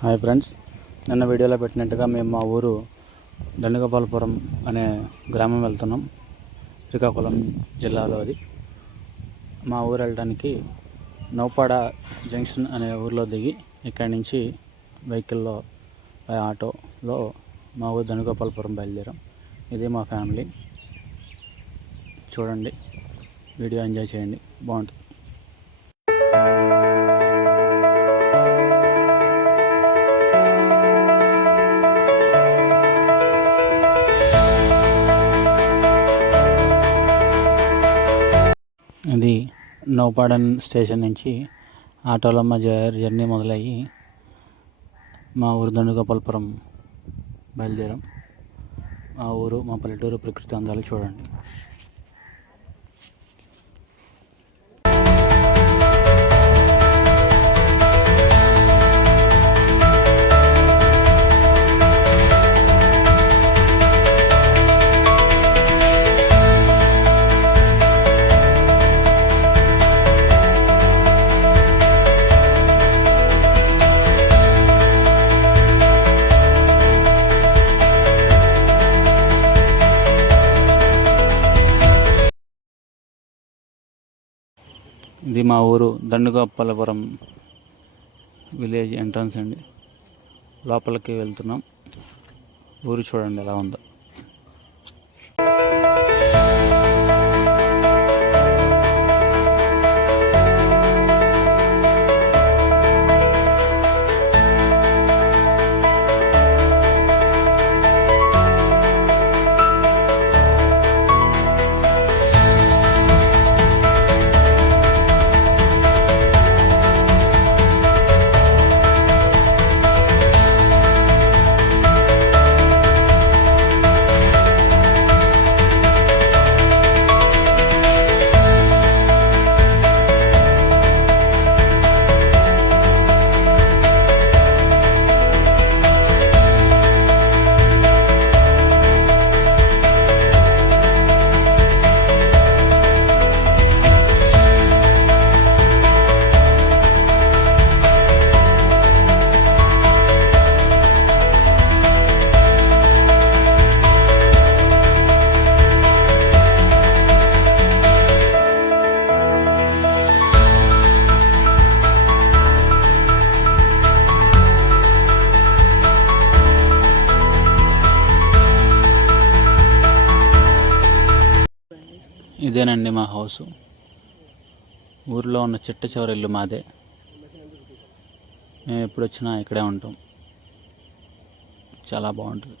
Hi friends, నిన్న వీడియోలో పెట్టినట్టుగా మేము మా ఊరు దండగోపాలపురం అనే గ్రామం వెళ్తున్నాం. శ్రీకాకుళం జిల్లాలో అది. మా ఊరు వెళ్ళడానికి నౌపాడ జంక్షన్ అనే ఊరిలో దిగి ఇక్కడి నుంచి వెహికల్లో ఆటోలో మా ఊరు దండగోపాలపురం బయలుదేరాం. ఇది మా ఫ్యామిలీ. చూడండి, వీడియో ఎంజాయ్ చేయండి, బాగుంటుంది. ఇది నౌపాడన్ స్టేషన్ నుంచి ఆటోలో మా జర్నీ మొదలయ్యి మా ఊరు దండగోపాలపురం బయలుదేరాం. మా ఊరు, మా పల్లెటూరు ప్రకృతి అందాలు చూడండి. ఇది మా ఊరు దండగోపాలపురం విలేజ్ ఎంట్రన్స్ అండి. లోపలికి వెళ్తున్నాం. ఊరు చూడండి ఎలా ఉందో. ఇదేనండి మా హౌసు. ఊరిలో ఉన్న చిట్ట చివరి ఇల్లు మాదే. మేము ఎప్పుడు వచ్చినా ఇక్కడే ఉంటాం. చాలా బాగుంటుంది.